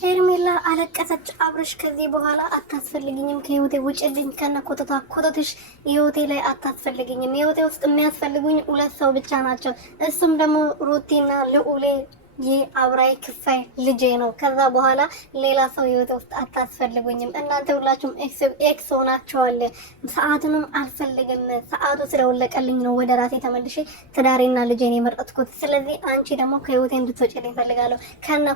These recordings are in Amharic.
ሄርሜላ አለቀሰች። አብርሽ ከዚህ በኋላ አታስፈልግኝም፣ ከህይወቴ ውጭልኝ፣ ከነ ኮተትሽ ህይወቴ ላይ አታስፈልግኝም። ህይወቴ ውስጥ የሚያስፈልጉኝ ሁለት ሰው ብቻ ናቸው። እሱም ደግሞ ሩቲና ልዑሌ የአብራይ ክፋይ ልጄ ነው። ከዛ በኋላ ሌላ ሰው ህይወት ውስጥ አታስፈልጉኝም። እናንተ ሁላችሁም ኤክስ ሆናችኋል። ሰዓቱንም አልፈልግም። ሰዓቱ ስለወለቀልኝ ነው ወደ ራሴ ተመልሼ ትዳሬና ልጄን የመረጥኩት። ስለዚህ አንቺ ደግሞ ከህይወቴ እንድትወጪልኝ እፈልጋለሁ ከነ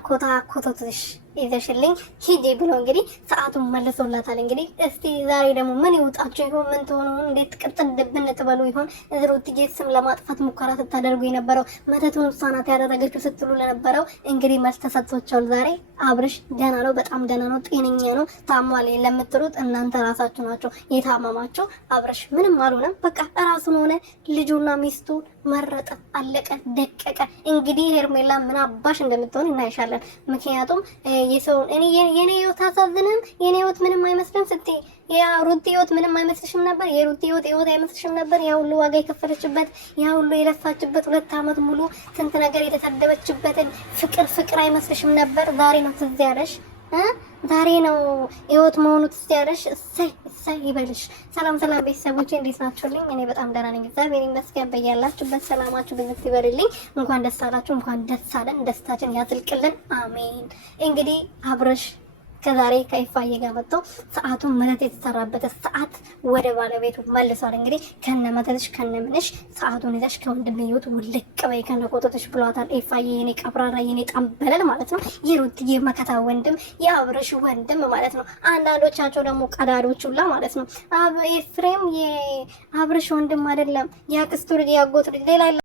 ኮተትሽ ይዘሽልኝ ሂጂ ብሎ እንግዲህ ሰዓቱን መልሶላታል። እንግዲህ እስቲ ዛሬ ደግሞ ምን ይውጣችሁ ይሆን? ምን ትሆኑ? እንዴት ቅጥል ድብን ትበሉ ይሆን? ሩትዬ ስም ለማጥፋት ሙከራ ስታደርጉ የነበረው መተቱን እሷ ናት ያደረገችው ስትሉ ለነበረው እንግዲህ መልስ ተሰጥቷቸዋል። ዛሬ አብርሽ ደህና ነው፣ በጣም ደህና ነው፣ ጤነኛ ነው። ታሟል ለምትሉት እናንተ ራሳችሁ ናቸው የታመማችሁ። አብርሽ ምንም አልሆነም። በቃ ራሱን ሆነ ልጁና ሚስቱ መረጠ፣ አለቀ፣ ደቀቀ። እንግዲህ ሄርሜላ ምን አባሽ እንደምትሆን እናይሻለን። ምክንያቱም የሰውን የኔ ህይወት አሳዝንም የኔ ህይወት ምንም አይመስልም ስትይ የሩቲ ህይወት ምንም አይመስልሽም ነበር? የሩቲ ህይወት አይመስልሽም ነበር? ያ ሁሉ ዋጋ የከፈለችበት ያ ሁሉ የለፋችበት 2 ዓመት ሙሉ ስንት ነገር የተሰደበችበትን ፍቅር አይመስልሽም ነበር? ዛሬ ነው ትዝ ያለሽ? ዛሬ ነው ህይወት መሆኑ ትዝ ያለሽ? እሰይ ይበልሽ። ሰላም ቤተሰቦቼ እንዴት ናችሁልኝ? እኔ በጣም ደህና ነኝ፣ እግዚአብሔር ይመስገን። በያላችሁበት ሰላማችሁ ብዙ ይበልልኝ። እንኳን ደስ አላችሁ፣ እንኳን ደስ አለን። ደስታችን ያዝልቅልን፣ አሜን። እንግዲህ አብርሽ ከዛሬ ከይፋዬ ጋር መጥቶ ሰዓቱን መተት የተሰራበት ሰዓት ወደ ባለቤቱ መልሷል። እንግዲህ ከነ መተትሽ ከነ ምንሽ ሰዓቱን ይዘሽ ከወንድም ህይወት ውልቅ በይ ከነ ቆጦትሽ ብሏታል። ይፋዬ የኔ ቀብራራ የኔ ጠንበለል ማለት ነው። የሩትዬ መከታ ወንድም የአብርሽ ወንድም ማለት ነው። አንዳንዶቻቸው ደግሞ ቀዳዶች ሁላ ማለት ነው። ኤፍሬም የአብርሽ ወንድም አይደለም፣ የአክስቱ ልጅ ያጎት ልጅ ሌላ